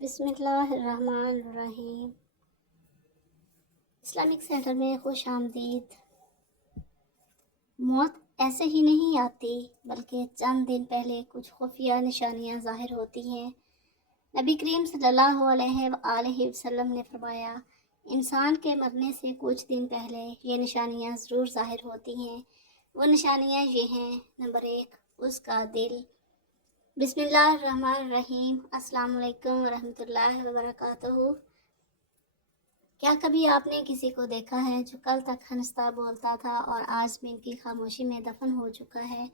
بسم اللہ الرحمن الرحیم۔ اسلامک سینٹر میں خوش آمدید۔ موت ایسے ہی نہیں آتی بلکہ چند دن پہلے کچھ خفیہ نشانیاں ظاہر ہوتی ہیں۔ نبی کریم صلی اللہ علیہ وآلہ وسلم نے فرمایا، انسان کے مرنے سے کچھ دن پہلے یہ نشانیاں ضرور ظاہر ہوتی ہیں۔ وہ نشانیاں یہ ہیں: نمبر 1، اس کا دل۔ بسم اللہ الرحمن الرحیم۔ السلام علیکم ورحمۃ اللہ وبرکاتہ۔ کیا کبھی آپ نے کسی کو دیکھا ہے جو کل تک ہنستا بولتا تھا اور آج من کی خاموشی میں دفن ہو چکا ہے؟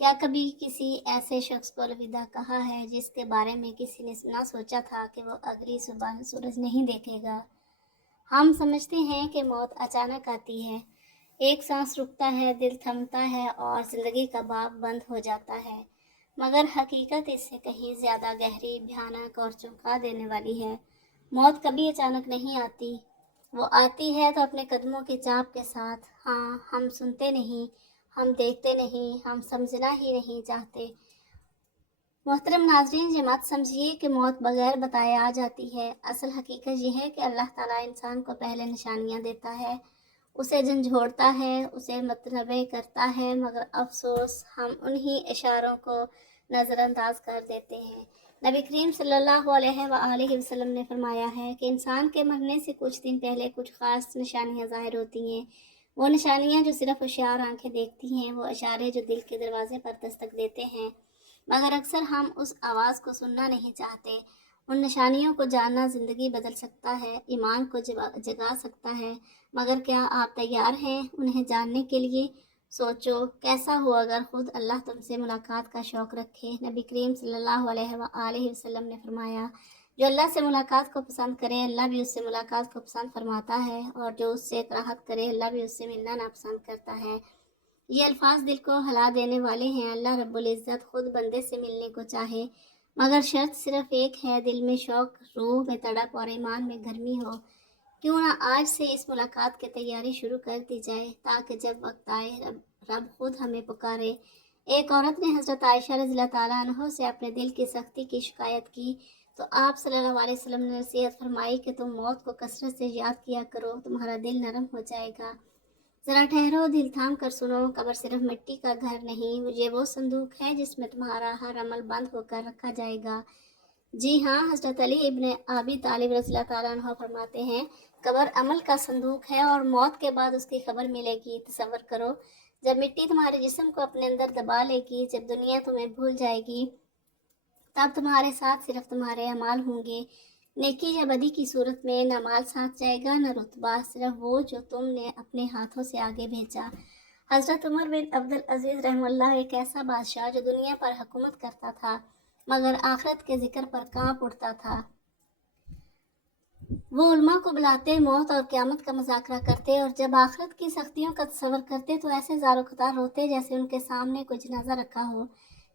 کیا کبھی کسی ایسے شخص کو الوداع کہا ہے جس کے بارے میں کسی نے نہ سوچا تھا کہ وہ اگلی صبح سورج نہیں دیکھے گا؟ ہم سمجھتے ہیں کہ موت اچانک آتی ہے، ایک سانس رکتا ہے، دل تھمتا ہے اور زندگی کا باب بند ہو جاتا ہے، مگر حقیقت اس سے کہیں زیادہ گہری، بھیانک اور چونکا دینے والی ہے۔ موت کبھی اچانک نہیں آتی، وہ آتی ہے تو اپنے قدموں کی چاپ کے ساتھ۔ ہاں، ہم سنتے نہیں، ہم دیکھتے نہیں، ہم سمجھنا ہی نہیں چاہتے۔ محترم ناظرین، یہ مت سمجھیے کہ موت بغیر بتائے آ جاتی ہے۔ اصل حقیقت یہ ہے کہ اللہ تعالیٰ انسان کو پہلے نشانیاں دیتا ہے، اسے جھنجھوڑتا ہے، اسے متنبع کرتا ہے، مگر افسوس ہم انہی اشاروں کو نظر انداز کر دیتے ہیں۔ نبی کریم صلی اللہ علیہ وآلہ وسلم نے فرمایا ہے کہ انسان کے مرنے سے کچھ دن پہلے کچھ خاص نشانیاں ظاہر ہوتی ہیں۔ وہ نشانیاں جو صرف ہوشیار آنکھیں دیکھتی ہیں، وہ اشارے جو دل کے دروازے پر دستک دیتے ہیں، مگر اکثر ہم اس آواز کو سننا نہیں چاہتے۔ ان نشانیوں کو جاننا زندگی بدل سکتا ہے، ایمان کو جگا سکتا ہے، مگر کیا آپ تیار ہیں انہیں جاننے کے لیے؟ سوچو، کیسا ہو اگر خود اللہ تم سے ملاقات کا شوق رکھے۔ نبی کریم صلی اللہ علیہ وآلہ وسلم نے فرمایا، جو اللہ سے ملاقات کو پسند کرے، اللہ بھی اس سے ملاقات کو پسند فرماتا ہے، اور جو اس سے کراہت کرے، اللہ بھی اس سے ملنا ناپسند کرتا ہے۔ یہ الفاظ دل کو ہلا دینے والے ہیں۔ اللہ رب العزت خود بندے سے ملنے کو چاہے، مگر شرط صرف ایک ہے، دل میں شوق، روح میں تڑپ اور ایمان میں گرمی ہو۔ کیوں نہ آج سے اس ملاقات کی تیاری شروع کر دی جائے، تاکہ جب وقت آئے رب خود ہمیں پکارے۔ ایک عورت نے حضرت عائشہ رضی اللہ تعالیٰ عنہ سے اپنے دل کی سختی کی شکایت کی تو آپ صلی اللہ علیہ وسلم نے نصیحت فرمائی کہ تم موت کو کثرت سے یاد کیا کرو، تمہارا دل نرم ہو جائے گا۔ ذرا ٹھہرو، دل تھام کر سنو، قبر صرف مٹی کا گھر نہیں، یہ وہ صندوق ہے جس میں تمہارا ہر عمل بند ہو کر رکھا جائے گا۔ جی ہاں، حضرت علی ابن ابی طالب رضی اللہ تعالیٰ عنہ فرماتے ہیں، قبر عمل کا صندوق ہے اور موت کے بعد اس کی خبر ملے گی۔ تصور کرو، جب مٹی تمہارے جسم کو اپنے اندر دبا لے گی، جب دنیا تمہیں بھول جائے گی، تب تمہارے ساتھ صرف تمہارے اعمال ہوں گے۔ نیکی یا بدی کی صورت میں نہ مال ساتھ جائے گا نہ رتبہ، صرف وہ جو تم نے اپنے ہاتھوں سے آگے بھیجا۔ حضرت عمر بن عبدالعزیز رحمہ اللہ ایک ایسا بادشاہ جو دنیا پر حکومت کرتا تھا مگر آخرت کے ذکر پر کانپ اٹھتا تھا۔ وہ علماء کو بلاتے، موت اور قیامت کا مذاکرہ کرتے، اور جب آخرت کی سختیوں کا تصور کرتے تو ایسے زار و قطار روتے جیسے ان کے سامنے کوئی جنازہ رکھا ہو،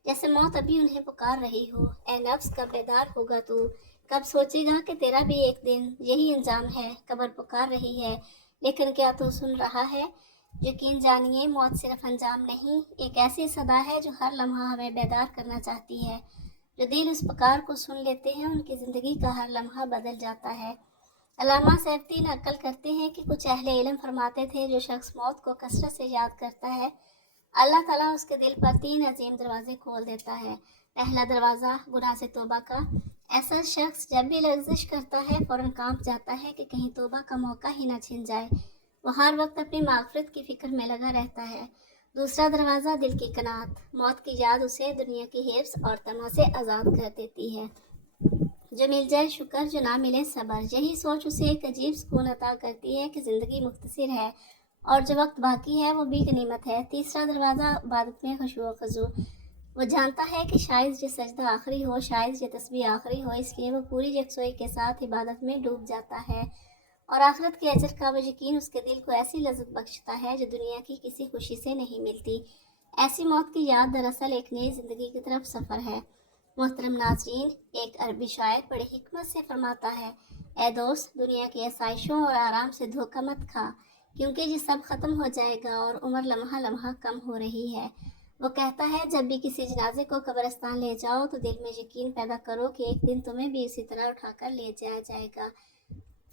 جیسے موت ابھی انہیں پکار رہی ہو۔ اے نفس، کب بیدار ہوگا تو؟ کب سوچے گا کہ تیرا بھی ایک دن یہی انجام ہے؟ قبر پکار رہی ہے، لیکن کیا تو سن رہا ہے؟ یقین جانیے، موت صرف انجام نہیں، ایک ایسی صدا ہے جو ہر لمحہ ہمیں بیدار کرنا چاہتی ہے۔ جو دل اس پکار کو سن لیتے ہیں، ان کی زندگی کا ہر لمحہ بدل جاتا ہے۔ علامہ سیفتی نقل کرتے ہیں کہ کچھ اہل علم فرماتے تھے، جو شخص موت کو کثرت سے یاد کرتا ہے، اللہ تعالیٰ اس کے دل پر 3 عظیم دروازے کھول دیتا ہے۔ پہلا دروازہ گناہ سے توبہ کا۔ ایسا شخص جب بھی لغزش کرتا ہے فوراً کانپ جاتا ہے کہ کہیں توبہ کا موقع ہی نہ چھن جائے۔ وہ ہر وقت اپنی مغفرت کی فکر میں لگا رہتا ہے۔ دوسرا دروازہ دل کی قناعت۔ موت کی یاد اسے دنیا کی حرص اور طمع سے آزاد کر دیتی ہے۔ جو مل جائے شکر، جو نہ ملے صبر۔ یہی سوچ اسے ایک عجیب سکون عطا کرتی ہے کہ زندگی مختصر ہے اور جو وقت باقی ہے وہ بھی غنیمت ہے۔ تیسرا دروازہ عبادت میں خشوع و خضوع۔ وہ جانتا ہے کہ شاید یہ سجدہ آخری ہو، شاید یہ تسبیح آخری ہو، اس لیے وہ پوری یکسوئی کے ساتھ عبادت میں ڈوب جاتا ہے، اور آخرت کے اجر کا وہ یقین اس کے دل کو ایسی لذت بخشتا ہے جو دنیا کی کسی خوشی سے نہیں ملتی۔ ایسی موت کی یاد دراصل ایک نئی زندگی کی طرف سفر ہے۔ محترم ناظرین، ایک عربی شاعر بڑی حکمت سے فرماتا ہے، اے دوست، دنیا کی آسائشوں اور آرام سے دھوکہ مت کھا، کیونکہ یہ سب ختم ہو جائے گا اور عمر لمحہ لمحہ کم ہو رہی ہے۔ وہ کہتا ہے جب بھی کسی جنازے کو قبرستان لے جاؤ تو دل میں یقین پیدا کرو کہ ایک دن تمہیں بھی اسی طرح اٹھا کر لے جایا جائے گا۔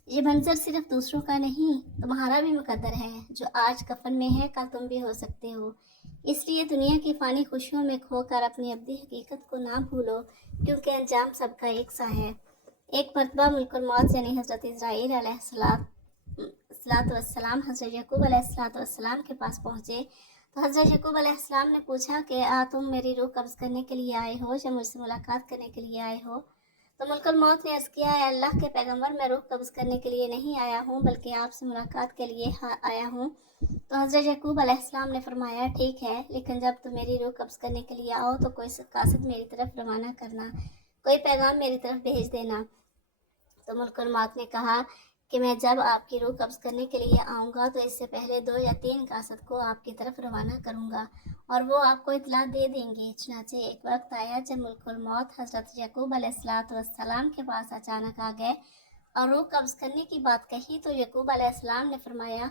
یہ منظر صرف دوسروں کا نہیں، تمہارا بھی مقدر ہے۔ جو آج کفن میں ہے کل تم بھی ہو سکتے ہو۔ اس لیے دنیا کی فانی خوشیوں میں کھو کر اپنی ابدی حقیقت کو نہ بھولو، کیونکہ انجام سب کا ایک سا ہے۔ ایک مرتبہ ملک الموت یعنی حضرت اسرائیل علیہ السلام حضرت یعقوب علیہ السلام کے پاس پہنچے تو حضرت یعقوب علیہ السلام نے پوچھا کہ تم میری روح قبض کرنے کے لیے آئے ہو یا مجھ سے ملاقات کرنے کے لیے آئے ہو؟ تو ملک الموت نے عرض کیا، اے اللہ کے پیغمبر، میں روح قبض کرنے کے لیے نہیں آیا ہوں بلکہ آپ سے ملاقات کے لیے آیا ہوں۔ تو حضرت یعقوب علیہ السلام نے فرمایا، ٹھیک ہے، لیکن جب تم میری روح قبض کرنے کے لیے آؤ تو کوئی قاصد میری طرف روانہ کرنا، کوئی پیغام میری طرف بھیج دینا۔ تو ملک الموت نے کہا کہ میں جب آپ کی روح قبض کرنے کے لیے آؤں گا تو اس سے پہلے 2 یا 3 قاصد کو آپ کی طرف روانہ کروں گا اور وہ آپ کو اطلاع دے دیں گے۔ چنانچہ ایک وقت آیا جب ملک الموت حضرت یعقوب علیہ السلام کے پاس اچانک آ گئے اور روح قبض کرنے کی بات کہی تو یعقوب علیہ السلام نے فرمایا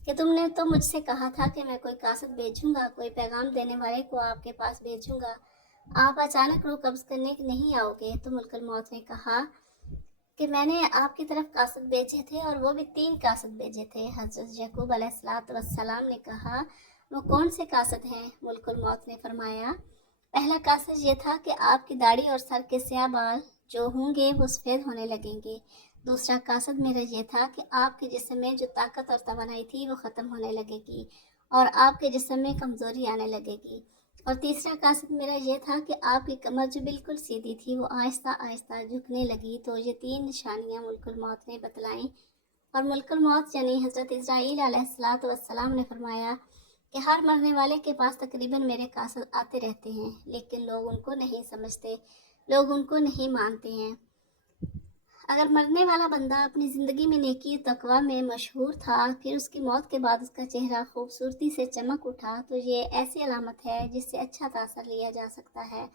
کہ تم نے تو مجھ سے کہا تھا کہ میں کوئی قاصد بھیجوں گا، کوئی پیغام دینے والے کو آپ کے پاس بھیجوں گا، آپ اچانک روح قبض کرنے نہیں آؤ گے۔ تو ملک الموت نے کہا کہ میں نے آپ کی طرف قاصد بھیجے تھے اور وہ بھی 3 قاصد بھیجے تھے۔ حضرت یعقوب علیہ السلام نے کہا، وہ کون سے قاصد ہیں؟ ملک الموت نے فرمایا، پہلا قاصد یہ تھا کہ آپ کی داڑھی اور سر کے سیاہ بال جو ہوں گے وہ سفید ہونے لگیں گے۔ دوسرا قاصد میرا یہ تھا کہ آپ کے جسم میں جو طاقت اور توانائی تھی وہ ختم ہونے لگے گی اور آپ کے جسم میں کمزوری آنے لگے گی۔ اور تیسرا قاصد میرا یہ تھا کہ آپ کی کمر جو بالکل سیدھی تھی وہ آہستہ آہستہ جھکنے لگی۔ تو یہ 3 نشانیاں ملک الموت نے بتلائیں اور ملک الموت یعنی حضرت اسرائیل علیہ السلام نے فرمایا کہ ہر مرنے والے کے پاس تقریباً میرے قاصد آتے رہتے ہیں، لیکن لوگ ان کو نہیں سمجھتے، لوگ ان کو نہیں مانتے ہیں۔ اگر مرنے والا بندہ اپنی زندگی میں نیکی و تقوی میں مشہور تھا، پھر اس کی موت کے بعد اس کا چہرہ خوبصورتی سے چمک اٹھا، تو یہ ایسی علامت ہے جس سے اچھا تاثر لیا جا سکتا ہے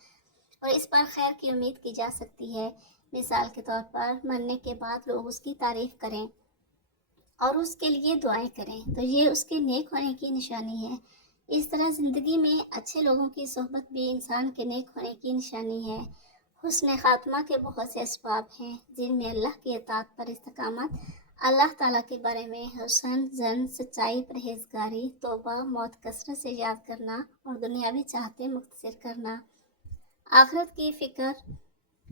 اور اس پر خیر کی امید کی جا سکتی ہے۔ مثال کے طور پر مرنے کے بعد لوگ اس کی تعریف کریں اور اس کے لیے دعائیں کریں تو یہ اس کے نیک ہونے کی نشانی ہے۔ اس طرح زندگی میں اچھے لوگوں کی صحبت بھی انسان کے نیک ہونے کی نشانی ہے۔ حسن خاتمہ کے بہت سے اسباب ہیں جن میں اللہ کی اطاعت پر استقامت، اللہ تعالیٰ کے بارے میں حسن ظن، سچائی، پرہیزگاری، توبہ، موت کثرت سے یاد کرنا اور دنیاوی چاہتے مختصر کرنا، آخرت کی فکر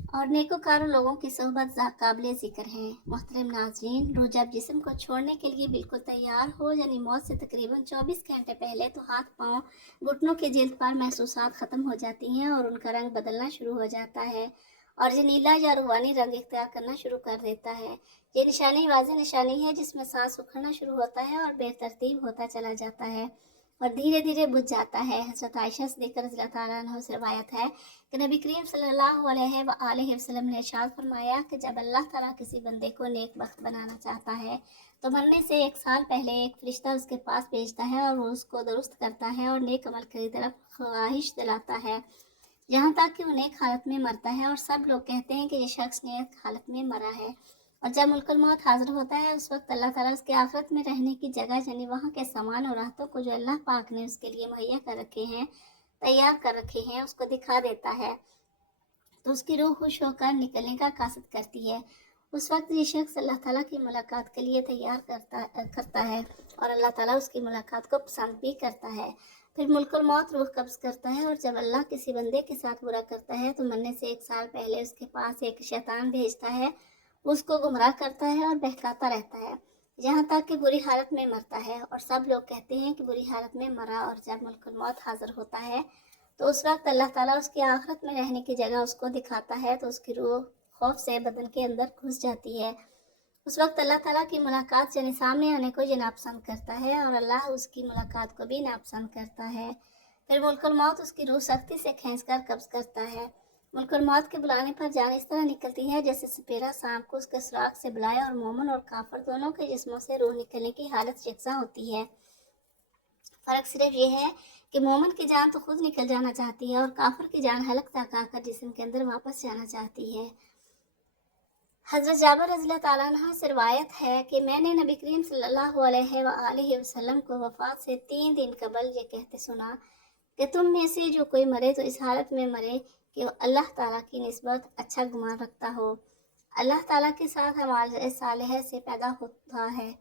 اور نیکوکار لوگوں کی صحبت قابل ذکر ہیں۔ محترم ناظرین، روح جب جسم کو چھوڑنے کے لیے بالکل تیار ہو یعنی موت سے تقریباً 24 گھنٹے پہلے، تو ہاتھ پاؤں گھٹنوں کے جلد پر محسوسات ختم ہو جاتی ہیں اور ان کا رنگ بدلنا شروع ہو جاتا ہے اور یہ نیلا یا روحانی رنگ اختیار کرنا شروع کر دیتا ہے۔ یہ نشانی واضح نشانی ہے جس میں سانس اکھڑنا شروع ہوتا ہے اور بے ترتیب ہوتا چلا جاتا ہے اور دھیرے دھیرے بجھ جاتا ہے۔ حضرت عائشہ صدیقہ رضی اللہ تعالیٰ عنہ سے روایت ہے کہ نبی کریم صلی اللہ علیہ وآلہ وسلم نے ارشاد فرمایا کہ جب اللہ تعالیٰ کسی بندے کو نیک بخت بنانا چاہتا ہے تو مرنے سے 1 سال پہلے ایک فرشتہ اس کے پاس بھیجتا ہے اور وہ اس کو درست کرتا ہے اور نیک عمل کی طرف خواہش دلاتا ہے یہاں تک کہ وہ نیک حالت میں مرتا ہے اور سب لوگ کہتے ہیں کہ یہ شخص نیک حالت میں مرا ہے۔ اور جب ملک الموت حاضر ہوتا ہے اس وقت اللہ تعالیٰ اس کے آخرت میں رہنے کی جگہ یعنی وہاں کے سامان اور راحتوں کو جو اللہ پاک نے اس کے لیے مہیا کر رکھے ہیں، تیار کر رکھے ہیں، اس کو دکھا دیتا ہے تو اس کی روح خوش ہو کر نکلنے کا قصد کرتی ہے۔ اس وقت یہ شخص اللہ تعالیٰ کی ملاقات کے لیے تیار کرتا ہے اور اللہ تعالیٰ اس کی ملاقات کو پسند بھی کرتا ہے۔ پھر ملک الموت روح قبض کرتا ہے اور جب اللہ کسی بندے کے ساتھ برا کرتا ہے تو مرنے سے 1 سال پہلے اس کے پاس ایک شیطان بھیجتا ہے، اس کو گمراہ کرتا ہے اور بہکاتا رہتا ہے یہاں تک کہ بری حالت میں مرتا ہے اور سب لوگ کہتے ہیں کہ بری حالت میں مرا۔ اور جب ملک الموت حاضر ہوتا ہے تو اس وقت اللہ تعالیٰ اس کی آخرت میں رہنے کی جگہ اس کو دکھاتا ہے تو اس کی روح خوف سے بدن کے اندر گھس جاتی ہے۔ اس وقت اللہ تعالیٰ کی ملاقات یعنی سامنے آنے کو یہ ناپسند کرتا ہے اور اللہ اس کی ملاقات کو بھی ناپسند کرتا ہے۔ پھر ملک الموت اس کی روح سختی سے کھینچ کر قبض کرتا ہے۔ ملک الموت کے بلانے پر جان اس طرح نکلتی ہے جیسے سپیرا سانپ کو اس کے سراغ سے بلائے اور مومن اور کافر دونوں کے جسموں سے روح نکلنے کی حالت یکساں ہوتی ہے۔ فرق صرف یہ ہے کہ مومن کی جان تو خود نکل جانا چاہتی ہے اور کافر کی جان حلق تکا کر جسم کے اندر واپس جانا چاہتی ہے۔ حضرت جابر رضی اللہ تعالیٰ عنہ سے روایت ہے کہ میں نے نبی کریم صلی اللہ علیہ وآلہ وسلم کو وفات سے 3 دن قبل یہ کہتے سنا کہ تم میں سے جو کوئی مرے تو اس حالت میں مرے کہ وہ اللہ تعالیٰ کی نسبت اچھا گمان رکھتا ہو، اللہ تعالیٰ کے ساتھ اعمال صالحہ سے پیدا ہوتا ہے۔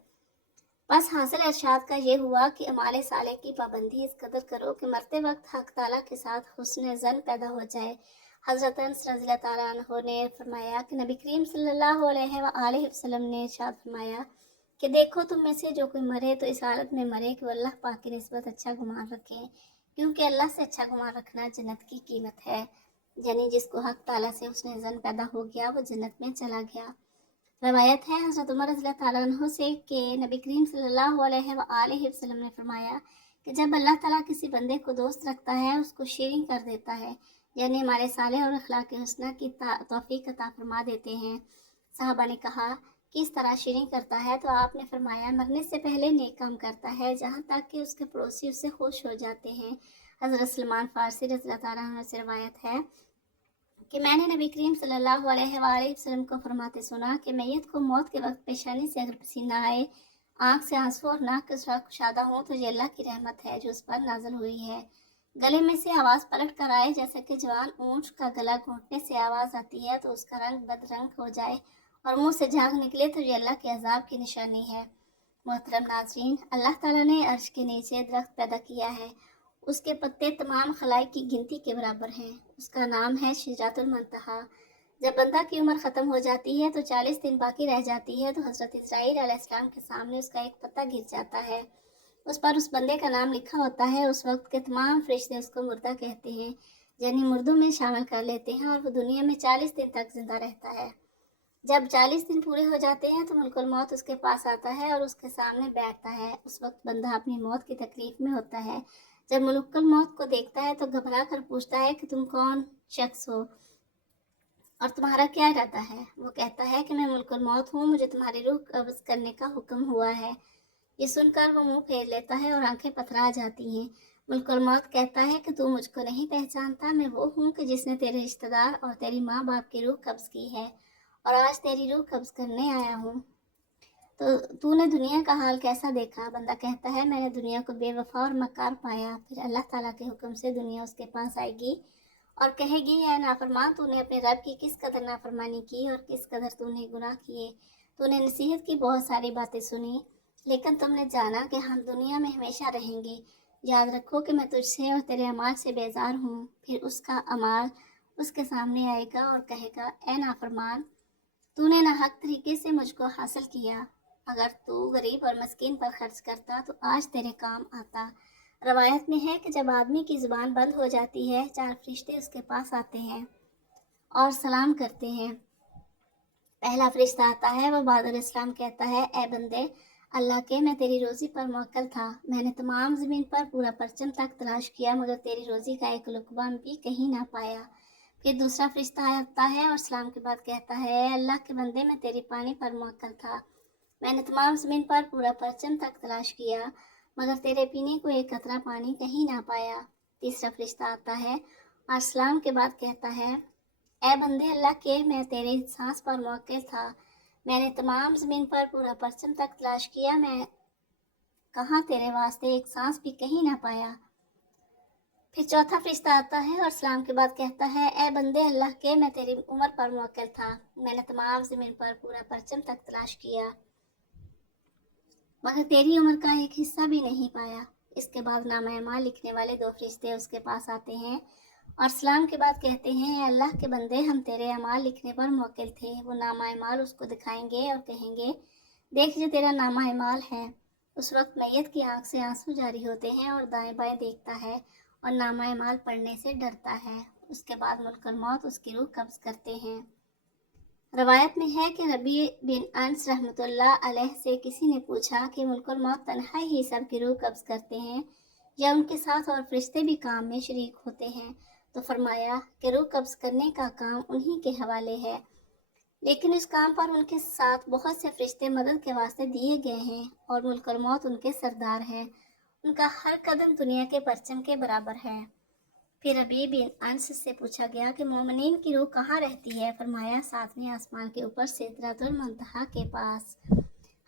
بس حاصل ارشاد کا یہ ہوا کہ اعمال صالح کی پابندی اس قدر کرو کہ مرتے وقت حق تعالیٰ کے ساتھ حسن ظن پیدا ہو جائے۔ حضرت انس رضی اللہ تعالیٰ عنہ نے فرمایا کہ نبی کریم صلی اللہ علیہ وآلہ وسلم نے ارشاد فرمایا کہ دیکھو تم میں سے جو کوئی مرے تو اس حالت میں مرے کہ وہ اللہ پاک کی نسبت اچھا گمان رکھے، کیونکہ اللہ سے اچھا گمان رکھنا جنت کی قیمت ہے، یعنی جس کو حق تعالیٰ سے حسن ظن پیدا ہو گیا وہ جنت میں چلا گیا۔ روایت ہے حضرت عمر رضی اللہ تعالیٰ عنہ سے کہ نبی کریم صلی اللہ علیہ وآلہ وسلم نے فرمایا کہ جب اللہ تعالیٰ کسی بندے کو دوست رکھتا ہے اس کو شیریں کر دیتا ہے، یعنی ہمارے صالح اور اخلاق حسنہ کی توفیق عطا فرما دیتے ہیں۔ صحابہ نے کہا کس طرح شیریں کرتا ہے؟ تو آپ نے فرمایا مرنے سے پہلے نیک کام کرتا ہے جہاں تک کہ اس کے پڑوسی اس سے خوش ہو جاتے ہیں۔ حضرت سلمان فارسی رضی اللہ تعالیٰ عنہ سے روایت ہے کہ میں نے نبی کریم صلی اللہ علیہ وآلہ وسلم کو فرماتے سنا کہ میت کو موت کے وقت پیشانی سے اگر پسینہ آئے، آنکھ سے آنسو اور ناک کشادہ ہوں تو یہ اللہ کی رحمت ہے جو اس پر نازل ہوئی ہے۔ گلے میں سے آواز پلٹ کر آئے جیسا کہ جوان اونٹ کا گلا گھونٹنے سے آواز آتی ہے تو اس کا رنگ بد رنگ ہو جائے اور منہ سے جھاگ نکلے تو یہ اللہ کے عذاب کی نشانی ہے۔ محترم ناظرین، اللہ تعالیٰ نے عرش کے نیچے درخت پیدا کیا ہے، اس کے پتے تمام خلائق کی گنتی کے برابر ہیں، اس کا نام ہے شجرۃ المنتہا۔ جب بندہ کی عمر ختم ہو جاتی ہے تو 40 دن باقی رہ جاتی ہے تو حضرت اسرائیل علیہ السلام کے سامنے اس کا ایک پتا گر جاتا ہے، اس پر اس بندے کا نام لکھا ہوتا ہے۔ اس وقت کے تمام فرشتے اس کو مردہ کہتے ہیں، یعنی مردوں میں شامل کر لیتے ہیں، اور وہ دنیا میں 40 دن تک زندہ رہتا ہے۔ جب 40 دن پورے ہو جاتے ہیں تو ملک الموت اس کے پاس آتا ہے اور اس کے سامنے بیٹھتا ہے۔ اس وقت بندہ اپنی موت کی تکلیف میں ہوتا ہے۔ جب ملک الموت کو دیکھتا ہے تو گھبرا کر پوچھتا ہے کہ تم کون شخص ہو اور تمہارا کیا ارادہ ہے؟ وہ کہتا ہے کہ میں ملک الموت ہوں، مجھے تمہاری روح قبض کرنے کا حکم ہوا ہے۔ یہ سن کر وہ منہ پھیر لیتا ہے اور آنکھیں پتھرا جاتی ہیں۔ ملک الموت کہتا ہے کہ تو مجھ کو نہیں پہچانتا، میں وہ ہوں کہ جس نے تیرے رشتہ دار اور تیری ماں باپ کی روح قبض کی ہے اور آج تیری روح قبض کرنے آیا ہوں۔ تو نے دنیا کا حال کیسا دیکھا؟ بندہ کہتا ہے میں نے دنیا کو بے وفا اور مکار پایا۔ پھر اللہ تعالیٰ کے حکم سے دنیا اس کے پاس آئے گی اور کہے گی اے نافرمان، تو نے اپنے رب کی کس قدر نافرمانی کی اور کس قدر تو نے گناہ کیے۔ تو نے نصیحت کی بہت ساری باتیں سنی لیکن تم نے جانا کہ ہم دنیا میں ہمیشہ رہیں گے۔ یاد رکھو کہ میں تجھ سے اور تیرے اعمال سے بیزار ہوں۔ پھر اس کا اعمال اس کے سامنے آئے گا اور کہے گا اے نافرمان، تو نے ناحق طریقے سے مجھ کو حاصل کیا، اگر تو غریب اور مسکین پر خرچ کرتا تو آج تیرے کام آتا۔ روایت میں ہے کہ جب آدمی کی زبان بند ہو جاتی ہے 4 فرشتے اس کے پاس آتے ہیں اور سلام کرتے ہیں۔ پہلا فرشتہ آتا ہے، وہ بعد الاسلام کہتا ہے اے بندے اللہ کے، میں تیری روزی پر موکل تھا، میں نے تمام زمین پر پورا پرچم تک تلاش کیا مگر تیری روزی کا ایک لقمہ بھی کہیں نہ پایا۔ پھر دوسرا فرشتہ آتا ہے اور سلام کے بعد کہتا ہے اے اللہ کے بندے، میں تیری پانی پر موکل تھا، میں نے تمام زمین پر پورا پرچم تک تلاش کیا مگر تیرے پینے کو ایک قطرہ پانی کہیں نہ پایا۔ تیسرا فرشتہ آتا ہے اور سلام کے بعد کہتا ہے اے بندے اللہ کے، میں تیرے سانس پر موکل تھا، میں نے تمام زمین پر پورا پرچم تک تلاش کیا، میں کہاں تیرے واسطے ایک سانس بھی کہیں نہ پایا۔ پھر چوتھا فرشتہ آتا ہے اور سلام کے بعد کہتا ہے اے بندے اللہ کے، میں تیری عمر پر موکل تھا، میں نے تمام زمین پر پورا پرچم تک تلاش کیا مگر تیری عمر کا ایک حصہ بھی نہیں پایا۔ اس کے بعد نامہ اعمال لکھنے والے 2 فرشتے اس کے پاس آتے ہیں اور سلام کے بعد کہتے ہیں اے اللہ کے بندے، ہم تیرے اعمال لکھنے پر موکل تھے۔ وہ نامہ اعمال اس کو دکھائیں گے اور کہیں گے دیکھ جو تیرا نامہ اعمال ہے۔ اس وقت میت کی آنکھ سے آنسو جاری ہوتے ہیں اور دائیں بائیں دیکھتا ہے اور نامہ اعمال پڑھنے سے ڈرتا ہے۔ اس کے بعد ملک الموت اس کی روح قبض کرتے ہیں۔ روایت میں ہے کہ ربیع بن انس رحمۃ اللہ علیہ سے کسی نے پوچھا کہ ملک الموت تنہا ہی سب کی روح قبض کرتے ہیں یا ان کے ساتھ اور فرشتے بھی کام میں شریک ہوتے ہیں؟ تو فرمایا کہ روح قبض کرنے کا کام انہی کے حوالے ہے، لیکن اس کام پر ان کے ساتھ بہت سے فرشتے مدد کے واسطے دیے گئے ہیں اور ملک الموت ان کے سردار ہیں، ان کا ہر قدم دنیا کے پرچم کے برابر ہے۔ پھر ربیع بن انس سے پوچھا گیا کہ مومنین کی روح کہاں رہتی ہے؟ فرمایا 7ویں آسمان کے اوپر سدرۃ المنتہا کے پاس۔